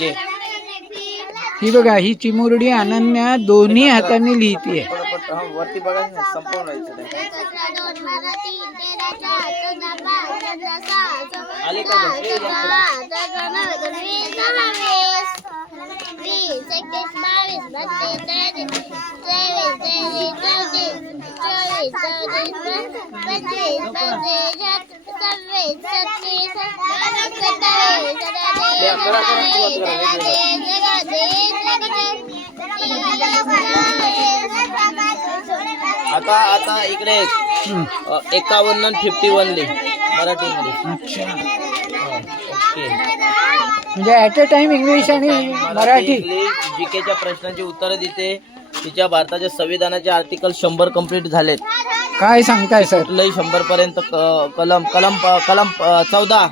जे ही बघा, ही चिमुरडी अनन्या दोन्ही हातांनी लिहितीये. वरती बघा ना, संपूर्ण राहायचं ते. आले का बघ? आता आता इकडे 51 आणि 51 लिह मराठीमध्ये. अच्छा, ओके. म्हणजे ऍट अ टाइम इंग्लिश आणि मराठी. जीकेच्या प्रश्नांची उत्तरं देते. तिच्या भारताच्या संविधानाचे आर्टिकल 100 कंप्लीट झालेत. काय सांगताय सर? कुठलंही 100 पर्यंत कलम 14